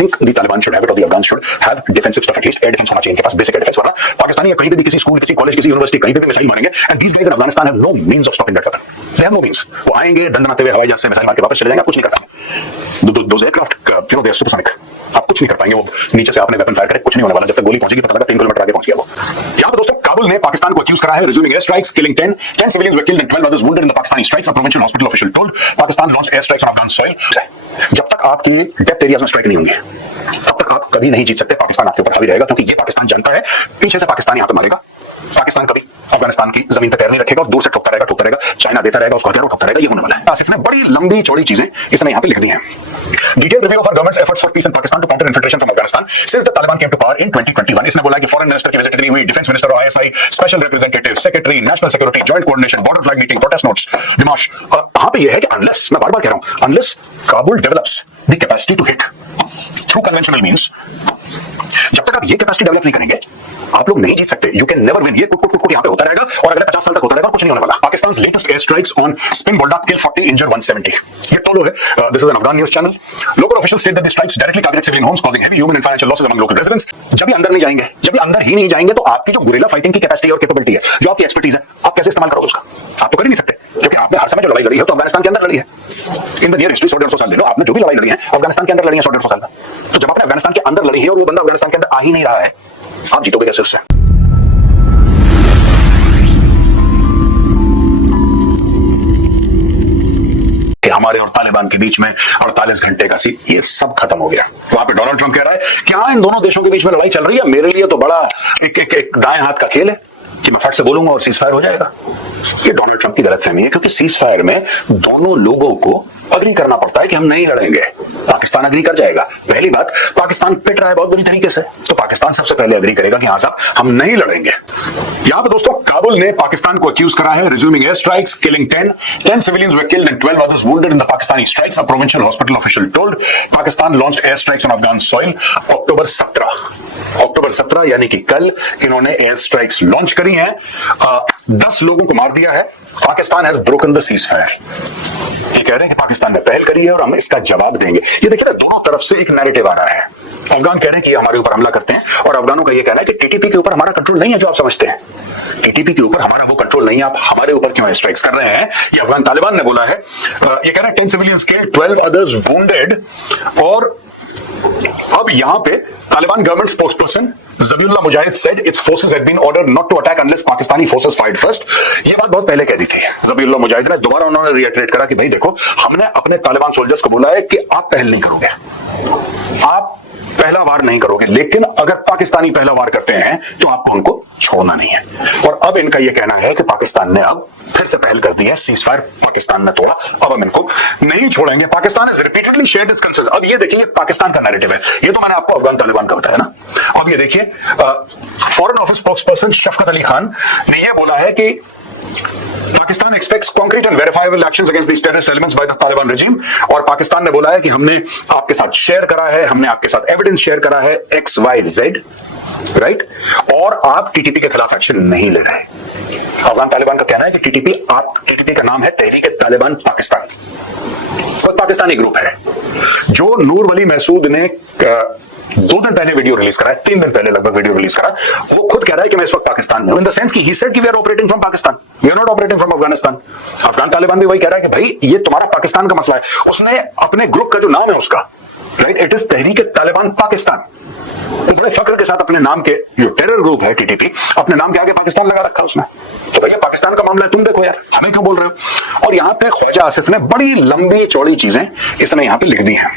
think the Taliban should have it or the Afghans should have defensive stuff at least. Air defense होना चाहिए इनके पास, basic air defense. वरना पाकिस्तानी कहीं पे भी किसी स्कूल, किसी कॉलेज, किसी यूनिवर्सिटी कहीं पे भी मिसाइल मारेंगे, and these guys in Afghanistan have no means of stopping that weapon. They have no means. वो आएंगे दंडनाते हुए हवाई जहाज से मिसाइल मार के वापस चले जाएंगे, कुछ नहीं कर पाएंगे. Those aircraft, they are supersonic. आप कुछ नहीं कर पाएंगे. वो नीचे से आपने वेपन फायर करे, कुछ नहीं होने वाला. जब तक गोली पहुंचेगी पता लगा 3 किलोमीटर आगे पहुंच गया वो. यहाँ पे दोस्तों काबुल ने पाकिस्तान को अक्यूज करा है resuming air strikes, killing 10 civilians were killed and 12 others wounded in the Pakistani strikes. A provincial hospital official told Pakistan launched air strikes on Afghan soil. जब तक आपकी डेप्थ एरियाज में स्ट्राइक नहीं होंगे तब तक आप कभी नहीं जीत सकते. पाकिस्तान आपके ऊपर हावी रहेगा क्योंकि ये पाकिस्तान जानता है पीछे से पाकिस्तान यहाँ पे मारेगा. पाकिस्तान कभी अफगानिस्तान की जमीन पे पैर नहीं रखेगा और दूर से ठोकता रहेगा. चाइना देता रहेगा, उसको हथियार ठोकता रहेगा. ये होने वाला है. आसिफ ने बड़ी लंबी चौड़ी चीजें इसने यहाँ पे लिख दी हैं. Detailed review of our government's efforts for peace in Pakistan to counter infiltration from Afghanistan since the Taliban came to power in 2021. इसने बोला कि फॉरेन मिनिस्टर की विजिट इतनी हुई, defence minister, ISI, special representative, secretary, national security, joint coordination, border flag meeting, protest notes, demarche. यहाँ पे ये है कि अनलेस, मैं बार-बार कह रहा हूँ, unless Kabul develops the capacity to hit through conventional means, जब तक आप ये कैपेसिटी डेवलप नहीं करेंगे आप लोग नहीं जीत सकते. You can never win. ये कुट यहाँ पे होता रहेगा और अगले 50 साल तक होता रहेगा, कुछ नहीं होने वाला. पाकिस्तान's latest air strikes on Spin Bolda kill 40, injure 170. ये टोलो है. This is an Afghan news channel. Local officials state that the strikes directly targeted civilian homes, causing heavy human and financial losses among local residents. जब भी अंदर नहीं जाएंगे, जब भी अंदर ही नहीं जाएंगे तो आपकी जो गुरिल्ला फाइटिंग की कैपेसिटी और कैपेबिलिटी है, जो आपकी एक्सपर्टीज है, आप कैसे इस्तेमाल करोगे उसका? आप तो कर ही नहीं सकते क्योंकि आपने हर समय जो लड़ाई लड़ी है तो अफगानिस्तान के अंदर लड़ी है. इन द नियर हिस्ट्री 100-150 साल ले लो, आपने जो भी लड़ाई लड़ी है अफगानिस्तान के अंदर लड़ी है 100-150 साल में. तो जब आपने अफगानिस्तान के अंदर लड़ी है और वो बंदा अफगानिस्तान के अंदर आ ही नहीं रहा है, आप जीतोगे कैसे उससे? हमारे और तालिबान के बीच में 48 घंटे का ये सब खत्म हो गया. वहां पे डोनाल्ड ट्रंप कह रहा है कि हाँ इन दोनों देशों के बीच में लड़ाई चल रही है, मेरे लिए तो बड़ा एक दाएं हाथ का खेल है कि मैं फट से बोलूंगा और सीज फायर हो जाएगा. ये डोनाल्ड ट्रंप की गलतफहमी है क्योंकि सीज फायर में दोनों लोगों को अग्री करना पड़ता है कि हम नहीं लड़ेंगे. पाकिस्तान अग्री कर जाएगा. पहली बात, पाकिस्तान पिट रहा है बहुत बुरी तरीके से, तो पाकिस्तान सबसे पहले अग्री करेगा कि हाँ साहब हम नहीं लड़ेंगे. यहां पे दोस्तों काबुल ने पाकिस्तान को अक्यूज करा है resuming air strikes, killing 10 civilians were killed and 12 others wounded in the Pakistani strikes. A provincial hospital official told Pakistan launched air strikes on Afghan soil October 17 यानी कि कल इन्होंने एयर स्ट्राइक्स लॉन्च करी हैं. 10 लोगों को मार दिया है. Pakistan has broken the cease fire. ये कह रहे हैं कि पाकिस्तान ने पहल करी है और हम इसका जवाब देंगे. ये देखिए ना, दोनों तरफ से एक नैरेटिव आ रहा है. अफगान कह रहे हैं कि हमारे ऊपर हमला करते हैं और अफगानों का ये कहना है कि टीटीपी के ऊपर हमारा कंट्रोल नहीं है जो आप समझते हैं. टीटीपी के ऊपर हमारा वो कंट्रोल नहीं है, आप हमारे ऊपर क्यों स्ट्राइक्स कर रहे हैं? ये अफगान तालिबान ने बोला है. ये कह रहे हैं 10 सिविलियंस किल्ड, 12 अदर्स वुंडेड. और अब यहां पे Taliban government spokesperson Zabihullah Mujahid said its forces had been ordered not to attack unless Pakistani forces fired first. ये बात बहुत पहले कह दी थी ज़बीहुल्लाह मुजाहिद ने. दोबारा उन्होंने रिएटरेट करा कि भाई देखो, हमने अपने तालिबान सोल्जर्स को बोला है कि आप पहल नहीं करोगे, आप पहला वार नहीं करोगे, लेकिन अगर पाकिस्तानी पहला वार करते हैं तो आपको उनको छोड़ना नहीं है. और अब इनका यह कहना है कि पाकिस्तान ने अब फिर से पहल कर दी है. सीज फायर पाकिस्तान ने तोड़ा, अब हम इनको नहीं छोड़ेंगे. Pakistan has repeatedly shared its concerns. अब ये देखिए पाकिस्तान का नैरेटिव है. ये तो मैंने आपको अफगान तालिबान का बताया ना. अब ये देखिए, foreign office spokesperson Shafqat Ali Khan ने यह बोला है कि Pakistan expects concrete and verifiable actions against these terrorist elements by the Taliban regime. और पाकिस्तान ने बोला है कि हमने आपके साथ शेयर करा है, हमने आपके साथ एविडेंस शेयर करा है XYZ, राइट, और आप टीटीपी के खिलाफ एक्शन नहीं ले रहे हैं. अफगान तालिबान का कहना है कि टीटीपी का नाम है तहरीक-ए-तालिबान पाकिस्तान. कोई पाकिस्तानी ग्रुप है जो नूर वली महसूद ने 2 दिन पहले वीडियो रिलीज करा है, 3 दिन पहले लगभग वीडियो रिलीज करा. वो खुद कह रहा है कि मैं इस वक्त पाकिस्तान में हूं, इन द सेंस कि ही सेड कि we are operating from Pakistan, we are not operating from Afghanistan. Afghan Taliban भी वही कह रहा है कि भाई ये तुम्हारा पाकिस्तान का मसला है. उसने अपने ग्रुप का जो नाम है उसका, right, it is Tehrik-e-Taliban Pakistan. तो बड़े फक्र के साथ अपने नाम के जो टेरर ग्रुप है टीटीपी, अपने नाम के आगे पाकिस्तान लगा रखा उसने. तो भैया पाकिस्तान का मामला है, तुम देखो यार, हमें क्यों बोल रहे हो? और यहाँ पे ख्वाजा आसिफ ने बड़ी लंबी चौड़ी चीजें इसने यहाँ पे लिख दी हैं.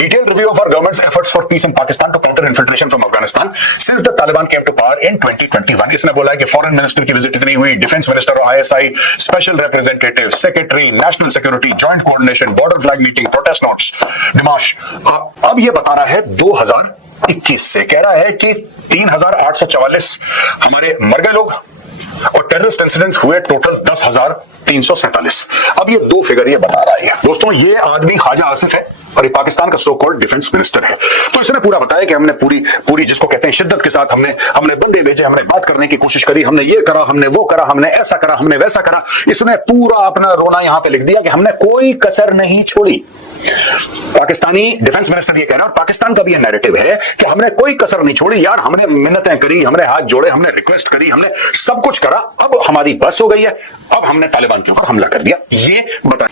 Detailed review of our government's efforts for peace in Pakistan to counter infiltration from Afghanistan since the Taliban came to power in 2021. इसने बोला है कि फॉरेन मिनिस्टर की विजिट इतनी हुई, डिफेंस मिनिस्टर और ISI, special representative, secretary, national security, joint coordination, border flag meeting, protest notes, demarche. अब ये बता रहा है 2021 से, कह रहा है कि 3844 हमारे मर गए लोग और टेररिस्ट इंसिडेंट्स हुए टोटल 10,347. अब ये 2 फिगर ये बता रहा है. दोस्तों ये आदमी ख्वाजा आसिफ है और ये पाकिस्तान का सो कॉल्ड डिफेंस मिनिस्टर है. तो इसने पूरा बताया कि हमने पूरी जिसको कहते हैं शिद्दत के साथ हमने बंदे भेजे, हमने बात करने की कोशिश करी, हमने ये करा, हमने वो करा, हमने ऐसा करा, हमने वैसा करा. इसने पूरा अपना रोना यहां पे लिख दिया कि हमने कोई कसर नहीं छोड़ी. पाकिस्तानी डिफेंस मिनिस्टर ये कह रहे हैं और पाकिस्तान का भी यह नैरेटिव है कि हमने कोई कसर नहीं छोड़ी यार, हमने मिन्नतें करी, हमने हाथ जोड़े, हमने रिक्वेस्ट करी, हमने सब कुछ करा, अब हमारी बस हो गई है, अब हमने तालिबान के ऊपर हमला कर दिया। ये बता।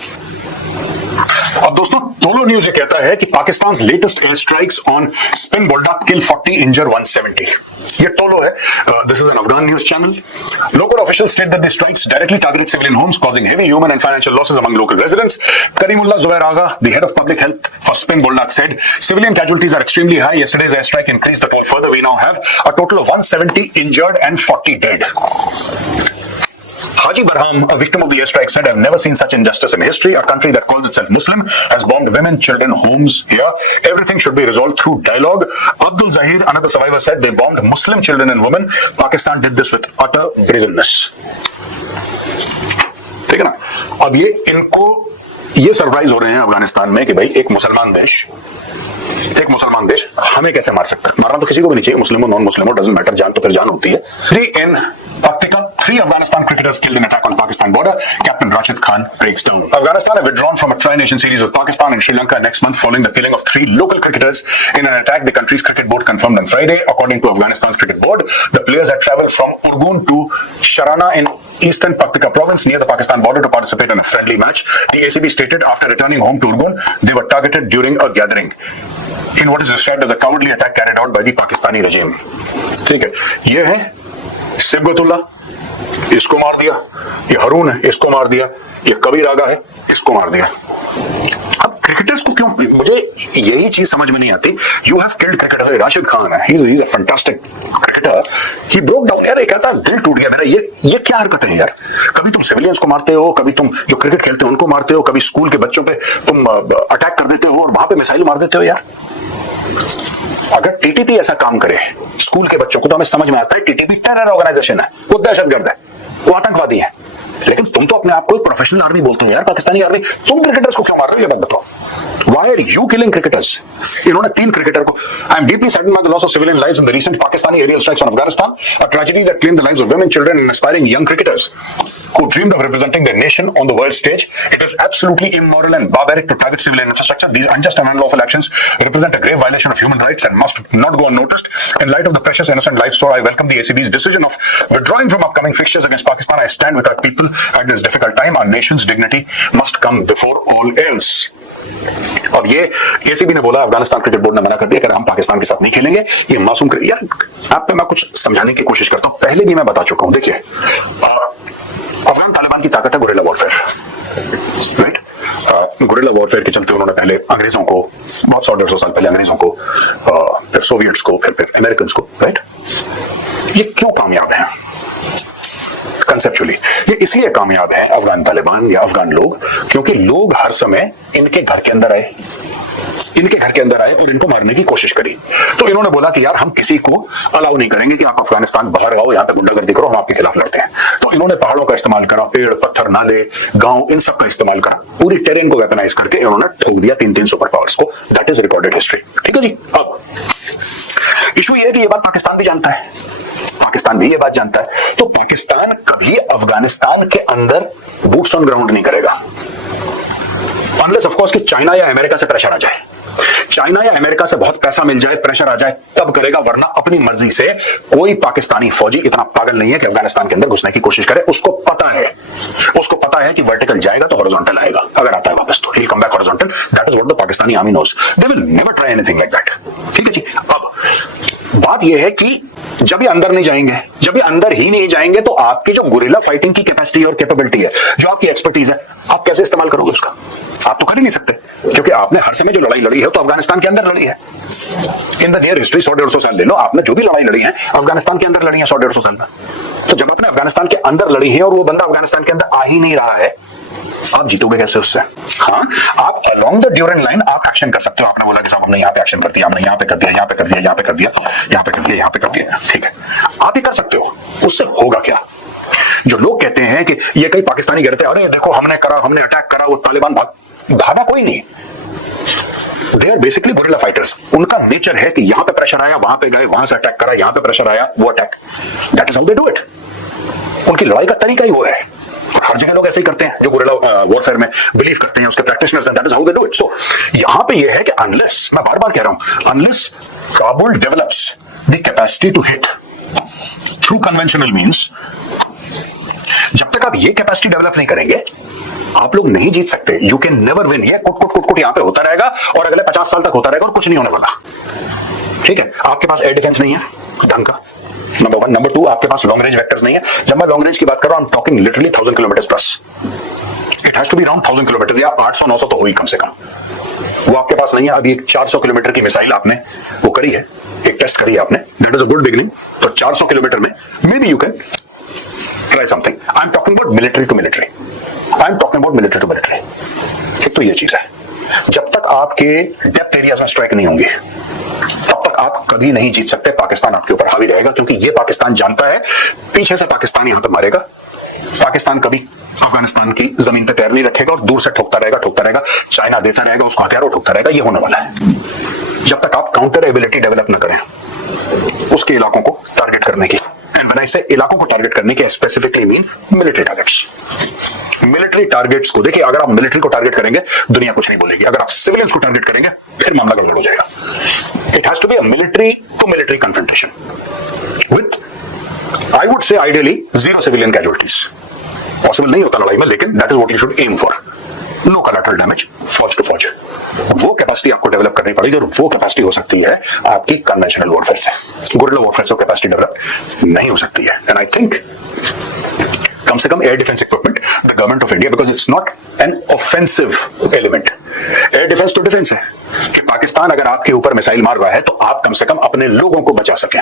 अब दोस्तों टोलो न्यूज ये कहता है कि Pakistan latest air strikes on Spin Boldak kill 40 injure 170। ये टोलो है, this is an Afghan news channel. Local officials state that the strikes directly targeted civilian homes, causing heavy human and financial losses among local residents. Karimullah Zubair Agha, the head of public health for Spin Boldak, said civilian casualties are extremely high. Yesterday's airstrike increased the toll further. We now have a total of 170 injured and 40 dead. Haji Barham, a victim of the airstrike, said, "I've never seen such injustice in history. A country that calls itself Muslim has bombed women, children, homes here. Everything should be resolved through dialogue." Abdul Zahir, another survivor, said they bombed Muslim children and women. Pakistan did this with utter brazenness. ठीक है ना? अब ये surprise हो रहे हैं अफगानिस्तान में कि भाई एक मुसलमान देश हमें कैसे मार सकता है। मारना तो किसी को भी नहीं चाहिए, मुस्लिम हो नॉन मुस्लिम हो, डजंट मैटर, जान तो फिर जान होती है। इन Paktika, 3 Afghanistan cricketers killed in attack on Pakistan border. Captain Rashid Khan breaks down. Afghanistan have withdrawn from a tri-nation series with Pakistan and Sri Lanka next month following the killing of 3 local cricketers in an attack the country's cricket board confirmed on Friday. According to Afghanistan's cricket board, the players had travelled from Urgun to Sharana in eastern Paktika province near the Pakistan border to participate in a friendly match. The ACB stated after returning home to Urgun, they were targeted during a gathering in what is described as a cowardly attack carried out by the Pakistani regime. ठीक है, ये है सिबगतुल्ला, इसको मार दिया, ये हरून है, इसको मार दिया, ये कबीर आगा है, इसको मार दिया। अब क्रिकेटर्स को क्यों, मुझे यही चीज समझ में नहीं आती। You have killed cricketers, Rashid Khan है, he is a fantastic cricketer, he broke down. यार एक कहता दिल टूट गया मेरा, ये क्या हरकत है यार। कभी तुम सिविलियंस को मारते हो, कभी तुम जो क्रिकेट खेलते हो उनको मारते हो, कभी स्कूल के बच्चों पे तुम अटैक कर देते हो और वहां पे मिसाइल मार देते हो। यार अगर टीटीपी ऐसा काम करे स्कूल के बच्चों को तो हमें समझ में आता है, टीटीपी टेरर ऑर्गेनाइजेशन है, वो दहशतगर्द है, वो आतंकवादी है, लेकिन तुम तो अपने आप को एक प्रोफेशनल आर्मी बोलते हो यार, पाकिस्तानी आर्मी। तुम क्रिकेटर्स को क्यों मार रहे हो ये बात बताओ। Why are you killing cricketers? इन्होंने 3 क्रिकेटर को। I am deeply saddened by the loss of civilian lives in the recent Pakistani aerial strikes on Afghanistan, a tragedy that claimed the lives of women, children, and aspiring young cricketers who dreamed of representing their nation on the world stage. It is absolutely immoral and barbaric to target civilian infrastructure. These unjust and unlawful actions represent a grave violation of human rights and must not go unnoticed. In light of the precious innocent life story, I welcome the ACB's decision of withdrawing from upcoming fixtures against Pakistan. I stand with our people at this difficult time. Our nation's dignity must come before all else. अब ये ACB ने बोला, Afghanistan cricket board ने मना कर दिया कि हम पाकिस्तान के साथ नहीं खेलेंगे, ये मासूम यार। आप पे मैं कुछ समझाने की कोशिश करता हूं, पहले भी मैं बता चुका हूं। देखिए, अफगान तालिबान की ताकत है guerrilla warfare, right. Guerrilla warfare के चलते उन्होंने पहले अंग्रेजों को, बहुत 100-150 साल पहले अंग्रेजों को, फिर सोवियट्स को, फिर अमेरिकन को, राइट। ये क्यों कामयाब है कंसेप्चुअली? ये इसलिए कामयाब है अफगान तालिबान या अफगान लोग, क्योंकि लोग हर समय इनके घर के अंदर आए और इनको मारने की कोशिश करी। तो इन्होंने बोला कि यार हम किसी को अलाउ नहीं करेंगे कि आप अफगानिस्तान बाहर आओ, यहाँ पे गुंडागर्दी करो, हम आपके खिलाफ लड़ते हैं। तो इन्होंने पहाड़ों का इस्तेमाल करा, पेड़, पत्थर, नाले, गांव, इन सब का इस्तेमाल करा, पूरी टेरेन को वेपनाइज करके इन्होंने ठोक दिया 3 सुपर पावर्स को। That is recorded history. ठीक है जी। अब इशू ये है कि ये बात पाकिस्तान भी जानता है, तो पाकिस्तान कभी अफगानिस्तान के अंदर बूट्स ऑन ग्राउंड नहीं करेगा, अनलेस ऑफ कोर्स कि चाइना या अमेरिका से प्रेशर आ जाए। चाइना या अमेरिका से बहुत पैसा मिल जाए, प्रेशर आ जाए, तब करेगा, वरना अपनी मर्जी से कोई पाकिस्तानी फौजी इतना पागल नहीं है कि अफगानिस्तान के अंदर घुसने की कोशिश करे। उसको पता है कि वर्टिकल जाएगा तो हॉरिजॉन्टल आएगा, अगर आता है वापस तो he'll come back horizontal. That is what the Pakistani army knows. They will never try anything like that. ठीक है जी। अब बात यह है कि जब ये अंदर ही नहीं जाएंगे तो आपकी जो गुरिल्ला फाइटिंग की कैपेसिटी और कैपेबिलिटी है, जो आपकी एक्सपर्टीज है, आप कैसे इस्तेमाल करोगे उसका? आप तो कर ही नहीं सकते, क्योंकि आपने हर समय जो लड़ाई लड़ी है तो अफगानिस्तान के अंदर लड़ी है। इन द नियर हिस्ट्री 100-150 साल ले लो, आपने जो भी लड़ाई लड़ी है अफगानिस्तान के अंदर लड़ी है 100-150 साल में। तो जब आपने अफगानिस्तान के अंदर लड़ी है और वो बंदा अफगानिस्तान के अंदर आ ही नहीं रहा है, आप जीतोगे कैसे उससे? हाँ, आप अलोंग द ड्यूरेंट लाइन आप एक्शन कर सकते हो। आपने बोला कि साहब हमने यहाँ पे एक्शन कर दिया, हमने यहाँ पे कर दिया, यहाँ पे कर दिया, यहाँ पे कर दिया, यहाँ पे कर दिया, यहाँ पे कर दिया, ठीक है, आप ही कर सकते हो। उससे होगा क्या? जो लोग कहते हैं कि ये कई पाकिस्तानी कहते हैं, अरे देखो हमने करा, हमने अटैक करा, वो तालिबान भागा कोई नहीं। They are basically guerrilla fighters. उनका नेचर है कि यहां पे प्रेशर आया, वहां पे गए, वहां से अटैक करा, यहां पे प्रेशर आया, वो attack. That is how they do it. उनकी लड़ाई का तरीका ही वो है। हर जगह लोग ऐसे ही करते हैं जो गुरिल्ला वॉरफेयर में बिलीव करते हैं, उसके प्रैक्टिशनर्स हैं, that is how they do it. So यहां पे ये है कि अनलेस, मैं बार बार कह रहा हूं, unless Kabul develops the capacity to hit through conventional means, जब तक आप ये कैपेसिटी डेवलप नहीं करेंगे आप लोग नहीं जीत सकते। You can never win. ये कुट कुट कुट कुट यहां पे होता रहेगा और अगले 50 साल तक होता रहेगा और कुछ नहीं होने वाला। ठीक है, आपके पास एयर डिफेंस नहीं है ढंग का, नंबर 1। नंबर 2, आपके पास लॉन्ग रेंज वेक्टर्स नहीं है। जब मैं लॉन्ग रेंज की बात कर रहा हूं, I am talking literally 1000 kilometre plus. It has to be around 1000 kilometre या 800-900 तो हुई कम से कम। वो आपके पास नहीं है। अभी एक 400 किलोमीटर की मिसाइल आपने वो करी है, एक टेस्ट करी है आपने, that is a good beginning. तो 400 किलोमीटर में may be you can try something. I am talking about military to military, I am talking about military to military. एक तो ये चीज है, जब तक आपके डेप्थ एरियाज में स्ट्राइक नहीं होंगे तब तक आप कभी नहीं जीत सकते। पाकिस्तान आपके ऊपर हावी रहेगा क्योंकि ये पाकिस्तान जानता है पीछे से पाकिस्तान यहां पे मारेगा। पाकिस्तान कभी अफगानिस्तान की जमीन पे पैर नहीं रखेगा और दूर से ठोकता रहेगा। चाइना देता रहेगा उसको हथियार, ठोकता रहेगा। ये होने वाला है जब तक आप काउंटर एबिलिटी डेवलप न करें उसके इलाकों को टारगेट करने की। एंड व्हेन आई से इलाकों को टारगेट करने के, specifically mean military targets. Military targets को देखिए, अगर आप मिलिट्री को टारगेट करेंगे दुनिया कुछ नहीं बोलेगी। अगर आप सिविलियंस को टारगेट करेंगे फिर मामला गड़बड़ हो जाएगा। It has to be a military to military confrontation with, I would say ideally 0 civilian casualties. Possible नहीं होता लड़ाई में, लेकिन that is what you should aim for. No collateral damage, फौज टू फौज। वो कैपेसिटी आपको डेवलप करनी पड़ेगी और वो कैपेसिटी हो सकती है आपकी कन्वेंशनल वॉरफेयर से। गुरिल्ला वॉरफेयर से कैपेसिटी डेवलप नहीं हो सकती है। एंड आई थिंक कम से कम air defence equipment the government of India, because it's not an offensive element. Air defence तो डिफेंस है कि पाकिस्तान अगर आपके ऊपर मिसाइल मार रहा है तो आप कम से कम अपने लोगों को बचा सकें।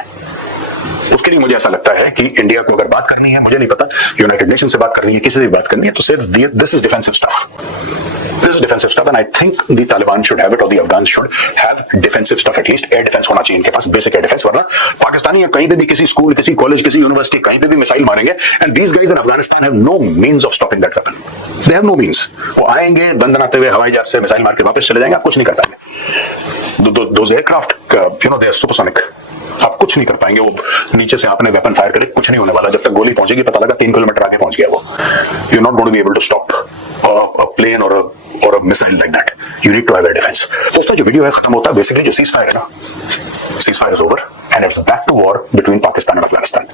उसके लिए मुझे ऐसा लगता है कि इंडिया को अगर बात करनी है, मुझे नहीं पता, यूनाइटेड नेशन से बात करनी है, किसी से भी बात करनी है, तो सिर्फ this is defensive stuff. This is defensive stuff and I think the Taliban should have it or the Afghans should have defensive stuff at least। air defense होना चाहिए इनके पास, basic air defense। वरना पाकिस्तानी कहीं पे भी किसी स्कूल, किसी college, किसी यूनिवर्सिटी, कहीं पे भी मिसाइल मारेंगे and these guys in Afghanistan have no means of stopping that weapon। They have no means। वो आएंगे दंदनाते हुए हवाई जहाज से मिसाइल मार के वापस चले जाएंगे, आप कुछ नहीं कर पाएंगे। those aircraft, you know, they are supersonic। आप कुछ नहीं कर पाएंगे। वो नीचे से आपने वेपन फायर करे, कुछ नहीं होने वाला। जब तक गोली पहुंचेगी पता लगा 3 किलोमीटर आगे पहुंच गया वो। You not going to be able to stop a plane और a missile like that. You need to have air defence. दोस्तों, जो वीडियो है खत्म होता है बेसिकली जो सीज फायर है ना, cease fire is over and it's back to war between Pakistan and Afghanistan.